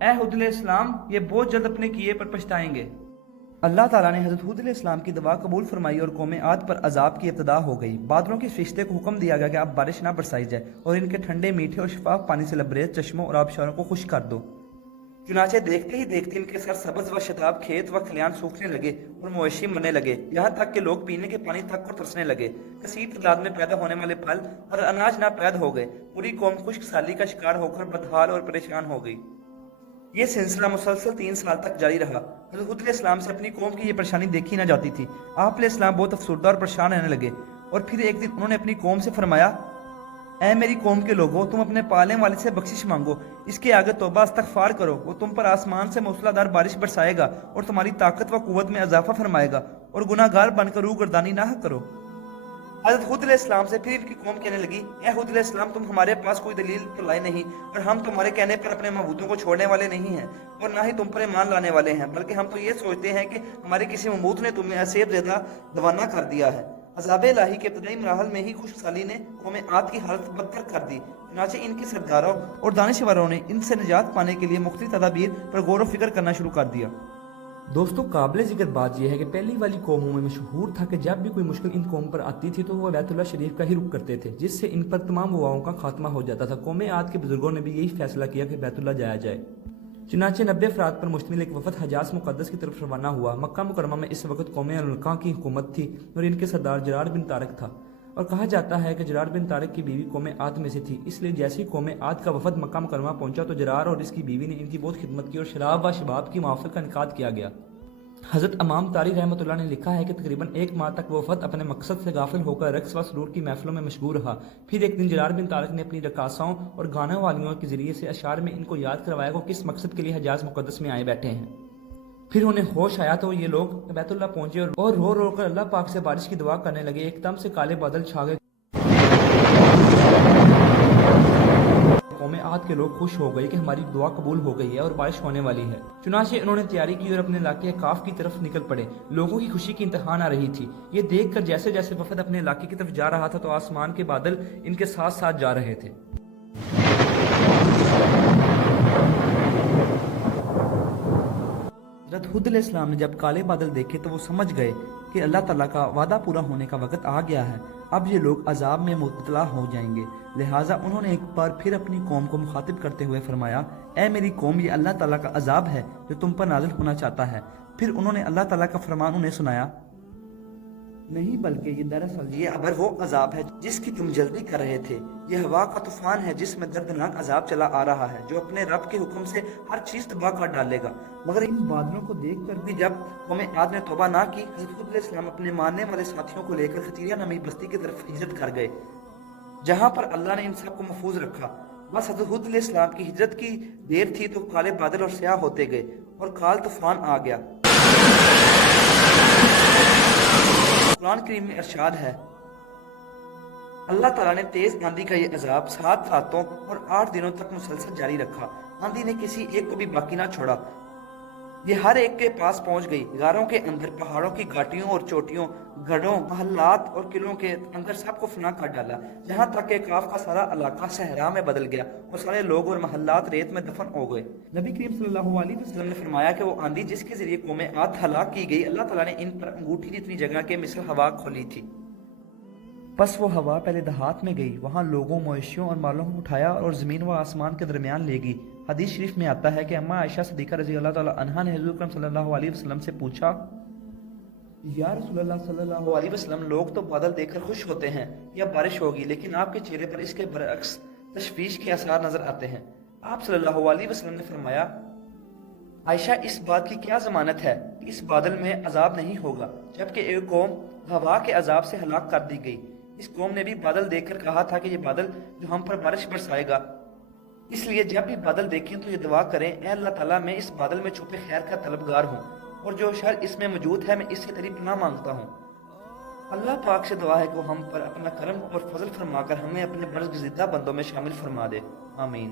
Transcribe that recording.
اے ہود علیہ السلام یہ بہت جلد اپنے کیے پر پچھتائیں گے۔ اللہ تعالیٰ نے حضرت ہود علیہ السلام کی دعا قبول فرمائی اور قوم عاد پر عذاب کی ابتدا ہو گئی۔ بادلوں کے فرشتے کو حکم دیا گیا کہ اب بارش نہ برسائی جائے اور ان کے ٹھنڈے میٹھے اور شفاف پانی سے لبریز چشموں اور آبشاروں کو خشک کر دو۔ چنانچہ دیکھتے ہی دیکھتے ان کے سر سبز و شتاب کھیت و کھلیان سوکھنے لگے اور مویشی مرنے لگے، یہاں تک کہ لوگ پینے کے پانی تک اور ترسنے لگے۔ کثیر تعداد میں پیدا ہونے والے پھل اور اناج ناپید ہو گئے۔ پوری قوم خشک سالی کا شکار ہو کر بدحال اور پریشان ہو گئی۔ یہ سلسلہ مسلسل 3 سال تک جاری رہا۔ حضرت ہود علیہ السلام سے اپنی قوم کی یہ پریشانی دیکھی نہ جاتی تھی۔ آپ علیہ السلام بہت افسردہ اور پریشان رہنے لگے، اور پھر ایک دن انہوں نے اپنی قوم سے فرمایا، اے میری قوم کے لوگوں، تم اپنے پالنے والے سے بخشش مانگو، اس کے آگے توبہ استغفار کرو، وہ تم پر آسمان سے موسلا دار بارش برسائے گا اور تمہاری طاقت و قوت میں اضافہ فرمائے گا، اور گناہ گار بن کر روح گردانی نہ کرو۔ حضرت ہود علیہ السلام سے پھر ان کی قوم کہنے لگی، اے ہود علیہ السلام، تم ہمارے پاس کوئی دلیل تو لائے نہیں، اور ہم تمہارے کہنے پر اپنے معبودوں کو چھوڑنے والے نہیں ہیں، اور نہ ہی تم پر ایمان لانے والے ہیں، بلکہ ہم تو یہ سوچتے ہیں کہ ہمارے کسی معبود نے تمہیں ایسے زیادہ دوانہ کر دیا ہے۔ عذاب الہی کے ابتدائی مراحل میں ہی خشک سالی نے قوم عاد کی حالت بدتر کر دی، چنانچہ ان کے سرداروں اور دانشوروں نے ان سے نجات پانے کے لیے مختلف تدابیر پر غور و فکر کرنا شروع کر دیا۔ دوستو، قابل ذکر بات یہ ہے کہ پہلی والی قوموں میں مشہور تھا کہ جب بھی کوئی مشکل ان قوم پر آتی تھی تو وہ بیت اللہ شریف کا ہی رخ کرتے تھے، جس سے ان پر تمام وباؤں کا خاتمہ ہو جاتا تھا۔ قوم عاد کے بزرگوں نے بھی یہی فیصلہ کیا کہ بیت اللہ جایا جائے، چنانچہ 90 افراد پر مشتمل ایک وفد حجاز مقدس کی طرف روانہ ہوا۔ مکہ مکرمہ میں اس وقت قوم ارمکا کی حکومت تھی اور ان کے سردار جرار بن طارق تھا، اور کہا جاتا ہے کہ جرار بن طارق کی بیوی قوم عاد میں سے تھی، اس لیے جیسے ہی قوم عاد کا وفد مکہ مکرمہ پہنچا تو جرار اور اس کی بیوی نے ان کی بہت خدمت کی اور شراب و شباب کی محفل کا انعقاد کیا گیا۔ حضرت امام طاری رحمۃ اللہ نے لکھا ہے کہ تقریباً 1 ماہ تک وہ وفد اپنے مقصد سے غافل ہو کر رقص و سرور کی محفلوں میں مشغول رہا۔ پھر ایک دن جرار بن طارق نے اپنی رقاصاؤں اور گانے والیوں کے ذریعے سے اشعار میں ان کو یاد کروایا کہ کس مقصد کے لیے حجاز مقدس میں آئے بیٹھے ہیں۔ پھر انہیں ہوش آیا تو یہ لوگ بیت اللہ پہنچے اور رو رو کر اللہ پاک سے بارش کی دعا کرنے لگے۔ ایک دم سے کالے بادل چھا گئے۔ قوم عاد کے لوگ خوش ہو گئے کہ ہماری دعا قبول ہو گئی ہے اور بارش ہونے والی ہے، چنانچہ انہوں نے تیاری کی اور اپنے علاقے کاف کی طرف نکل پڑے۔ لوگوں کی خوشی کی انتہا نہ رہی تھی۔ یہ دیکھ کر جیسے جیسے وفد اپنے علاقے کی طرف جا رہا تھا تو آسمان کے بادل ان کے ساتھ ساتھ جا رہے تھے۔ حضرت ہود علیہ السلام نے جب کالے بادل دیکھے تو وہ سمجھ گئے کہ اللہ تعالیٰ کا وعدہ پورا ہونے کا وقت آ گیا ہے، اب یہ لوگ عذاب میں مبتلا ہو جائیں گے۔ لہٰذا انہوں نے ایک بار پھر اپنی قوم کو مخاطب کرتے ہوئے فرمایا، اے میری قوم، یہ اللہ تعالیٰ کا عذاب ہے جو تم پر نازل ہونا چاہتا ہے۔ پھر انہوں نے اللہ تعالیٰ کا فرمان انہیں سنایا، نہیں بلکہ یہ دراصل یہ ابر وہ عذاب ہے جس کی تم جلدی کر رہے تھے، یہ ہوا کا طوفان ہے جس میں دردناک عذاب چلا آ رہا ہے، جو اپنے رب کے حکم سے ہر چیز تباہ کر ڈالے گا۔ مگر ان بادلوں کو دیکھ کر بھی جب قوم عاد نے توبہ نہ کی، حضرت ہود علیہ السلام اپنے ماننے والے ساتھیوں کو لے کر خطیریہ نامی بستی کی طرف ہجرت کر گئے، جہاں پر اللہ نے ان سب کو محفوظ رکھا۔ بس حضرت ہود علیہ السلام کی ہجرت کی دیر تھی تو کالے بادل اور سیاہ ہوتے گئے اور کال طوفان آ گیا۔ قرآن کریم میں ارشاد ہے، اللہ تعالیٰ نے تیز آندھی کا یہ عذاب 7 راتوں اور 8 دنوں تک مسلسل جاری رکھا۔ آندھی نے کسی ایک کو بھی باقی نہ چھوڑا، یہ ہر ایک کے پاس پہنچ گئی۔ غاروں کے اندر، پہاڑوں کی گھاٹیوں اور چوٹیوں، گڑھوں، محلات اور قلعوں کے اندر سب کو فنا کر ڈالا، جہاں تک کہ کاف کا سارا علاقہ صحرا میں بدل گیا اور سارے لوگ اور محلات ریت میں دفن ہو گئے۔ نبی کریم صلی اللہ علیہ وسلم نے فرمایا کہ وہ آندھی جس کے ذریعے قوم عاد ہلاک کی گئی، اللہ تعالیٰ نے ان پر انگوٹھی جتنی جگہ کے مثل ہوا کھولی تھی۔ پس وہ ہوا پہلے دہات میں گئی، وہاں لوگوں، مویشیوں اور مالوں کو اٹھایا اور زمین و آسمان کے درمیان لے گئی۔ حدیث شریف میں آتا ہے کہ اماں عائشہ صدیقہ رضی اللہ تعالیٰ عنہا نے حضور اکرم صلی اللہ علیہ وسلم سے پوچھا، یا رسول اللہ صلی اللہ علیہ وسلم، لوگ تو بادل دیکھ کر خوش ہوتے ہیں یا بارش ہوگی، لیکن آپ کے چہرے پر اس کے برعکس تشویش کے آثار نظر آتے ہیں۔ آپ صلی اللہ علیہ وسلم نے فرمایا، عائشہ، اس بات کی کیا ضمانت ہے کہ اس بادل میں عذاب نہیں ہوگا، جبکہ ایک قوم ہوا کے عذاب سے ہلاک کر دی گئی۔ اس قوم نے بھی بادل دیکھ کر کہا تھا کہ یہ بادل جو ہم پر بارش برسائے گا، اس لیے جب بھی بادل دیکھیں تو یہ دعا کریں، اے اللہ تعالیٰ، میں اس بادل میں چھپے خیر کا طلبگار ہوں، اور جو شر اس میں موجود ہے میں اس سے تیری پناہ مانگتا ہوں۔ اللہ پاک سے دعا ہے کہ وہ ہم پر اپنا کرم اور فضل فرما کر ہمیں اپنے برگزیدہ بندوں میں شامل فرما دے، آمین۔